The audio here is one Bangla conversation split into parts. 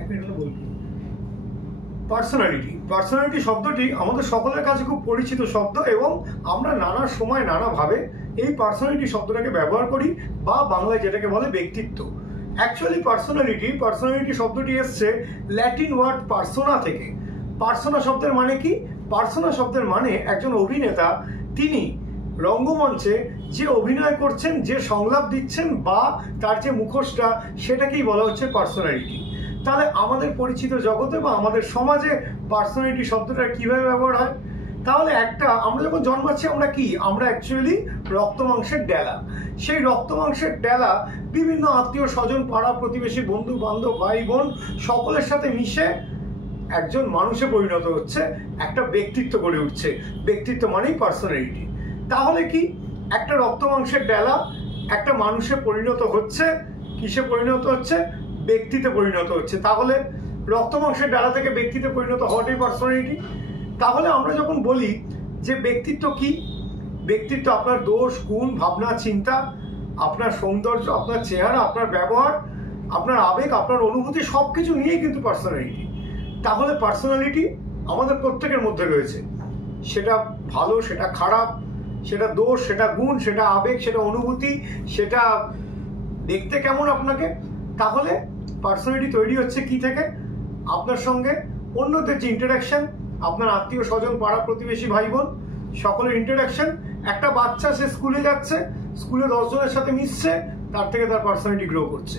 এক মিনিট বলবি। পার্সোনালিটি শব্দটি আমাদের সকলের কাছে খুব পরিচিত শব্দ এবং আমরা নানা সময় নানাভাবে এই পার্সোনালিটি শব্দটাকে ব্যবহার করি, বা বাংলায় যেটাকে বলে ব্যক্তিত্ব। অ্যাকচুয়ালি পার্সোনালিটি শব্দটি এসছে ল্যাটিন ওয়ার্ড পার্সোনা থেকে। পার্সোনা শব্দের মানে কি? পার্সোনা শব্দের মানে একজন অভিনেতা, তিনি রঙ্গমঞ্চে যে অভিনয় করছেন, যে সংলাপ দিচ্ছেন, বা তার যে মুখোশটা, সেটাকেই বলা হচ্ছে পার্সোনালিটি। তাহলে আমাদের পরিচিত জগতে বা আমাদের সমাজে পার্সোনালিটি শব্দটা কিভাবে ব্যবহার হয়? তাহলে আমরা যখন জন্মাচ্ছি আমরা অ্যাকচুয়ালি রক্ত মাংসের ডেলা। সেই রক্ত মাংসের ডেলা বিভিন্ন আত্মীয় স্বজন, পাড়া প্রতিবেশী, বন্ধু বান্ধব, ভাই বোন সকলের সাথে মিশে একজন মানুষে পরিণত হচ্ছে, একটা ব্যক্তিত্ব গড়ে উঠছে। ব্যক্তিত্ব মানেই পার্সোনালিটি। তাহলে কি একটা রক্ত মাংসের ডেলা একটা মানুষে পরিণত হচ্ছে, কিসে পরিণত হচ্ছে? ব্যক্তিতে পরিণত হচ্ছে। তাহলে রক্ত মাংসের ডালা থেকে ব্যক্তিতে পরিণত হওয়াটাই পার্সোনালিটি। তাহলে আমরা যখন বলি যে ব্যক্তিত্ব কি, ব্যক্তিত্ব আপনার দোষ, গুণ, ভাবনা, চিন্তা, আপনার সৌন্দর্য, আপনার চেহারা, আপনার ব্যবহার, আপনার আবেগ, আপনার অনুভূতি, সবকিছু নিয়েই কিন্তু পার্সোনালিটি। তাহলে পার্সোনালিটি আমাদের প্রত্যেকের মধ্যে রয়েছে। সেটা ভালো, সেটা খারাপ, সেটা দোষ, সেটা গুণ, সেটা আবেগ, সেটা অনুভূতি, সেটা দেখতে কেমন আপনাকে। তাহলে পার্সোনালিটি তৈরি হচ্ছে কি থেকে? আপনার সঙ্গে অন্যদের যে ইন্টারাকশন, আপনার আত্মীয় স্বজন, পাড়া প্রতিবেশী, ভাই বোন সকলের ইন্টারাকশন। একটা বাচ্চা, সে স্কুলে যাচ্ছে, স্কুলে 10 জনের সাথে মিশছে, তার থেকে তার পার্সোনালিটি গ্রো করছে।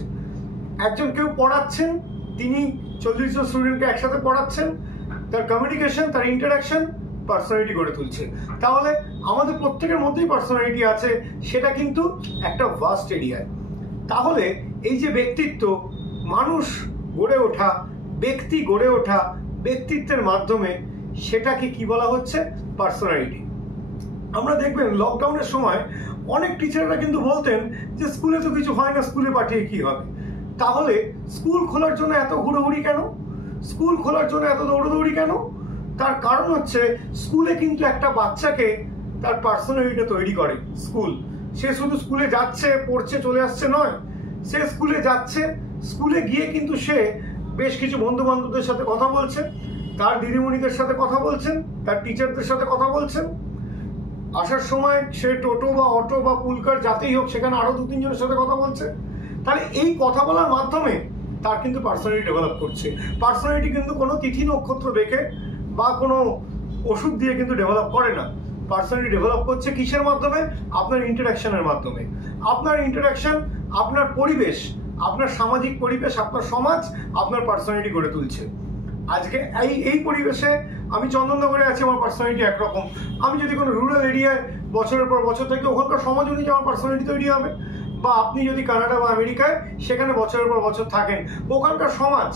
কেউ পড়াচ্ছেন, তিনি 40 জন স্টুডেন্টকে একসাথে পড়াচ্ছেন, তার কমিউনিকেশন, তার ইন্টারাকশন পার্সোনালিটি গড়ে তুলছে। তাহলে আমাদের প্রত্যেকের মধ্যেই পার্সোনালিটি আছে, সেটা কিন্তু একটা ভাস্ট এরিয়ায়। তাহলে এই যে ব্যক্তিত্ব, মানুষ গড়ে ওঠা, ব্যক্তি গড়ে ওঠা, ব্যক্তিত্বের মাধ্যমে, সেটাকে কি বলা হচ্ছে? পার্সোনালিটি। আমরা দেখবেন লকডাউনের সময় অনেক টিচাররা কিন্তু বলতেন যে স্কুলে তো কিছু হয় না, স্কুলে পাঠিয়ে কি হবে। তাহলে স্কুল খোলার জন্য এত হুড়োহুড়ি কেন? স্কুল খোলার জন্য এত দৌড়দৌড়ি কেন? তার কারণ হচ্ছে স্কুলে কিন্তু একটা বাচ্চাকে তার পার্সোনালিটি তৈরি করে স্কুল। সে শুধু স্কুলে যাচ্ছে, পড়ছে, চলে আসছে নয়, সে স্কুলে যাচ্ছে, স্কুলে গিয়ে কিন্তু সে বেশ কিছু বন্ধু বান্ধবদের সাথে কথা বলছে, তার দিদিমণিদের সাথে কথা বলছেন, তার টিচারদের সাথে কথা বলছেন। আসার সময় সে টোটো বা অটো বা পুলকার যাতেই হোক, সেখানে আরো 2-3 জনের সাথে কথা বলছে। তাহলে এই কথা বলার মাধ্যমে তার কিন্তু পার্সোনালিটি ডেভেলপ করছে। পার্সোনালিটি কিন্তু কোনো তিথি নক্ষত্র দেখে বা কোনো ওষুধ দিয়ে কিন্তু ডেভেলপ করে না। পার্সোনালিটি ডেভেলপ করছে কিসের মাধ্যমে? আপনার ইন্টারাকশনের মাধ্যমে। আপনার ইন্টারাকশন, আপনার পরিবেশ, আপনার সামাজিক পরিবেশ, আপনার সমাজ আপনার পার্সোনালিটি গড়ে তুলছে। আজকে এই পরিবেশে আমি চন্দননগরে আছি, আমার পার্সোনালিটি একরকম। আমি যদি কোনো রুরাল এরিয়ায় বছরের পর বছর থাকি, ওখানকার সমাজ অনুযায়ী আমার পার্সোনালিটি তৈরি হবে। বা আপনি যদি কানাডা বা আমেরিকায়, সেখানে বছরের পর বছর থাকেন, ওখানকার সমাজ,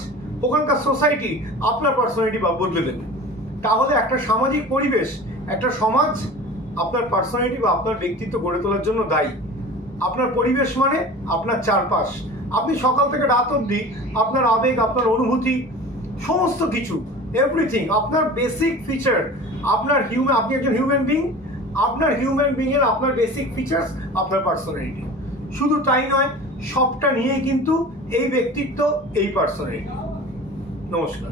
ওখানকার সোসাইটি আপনার পার্সোনালিটি বদলে দেবে। তাহলে একটা সামাজিক পরিবেশ, একটা সমাজ আপনার পার্সোনালিটি বা আপনার ব্যক্তিত্ব গড়ে তোলার জন্য দায়ী। আপনার পরিবেশ মানে আপনার চারপাশ। আপনি সকাল থেকে রাত অবধি আপনার আবেগ, আপনার অনুভূতি, সমস্ত কিছু, এভরিথিং, আপনার বেসিক ফিচার, আপনি একজন হিউম্যান বিং, আপনার হিউম্যান বিং এর আপনার বেসিক ফিচার্স আপনার পার্সোনালিটি। শুধু তাই নয়, সবটা নিয়েই কিন্তু এই ব্যক্তিত্ব, এই পার্সোনালিটি। নমস্কার।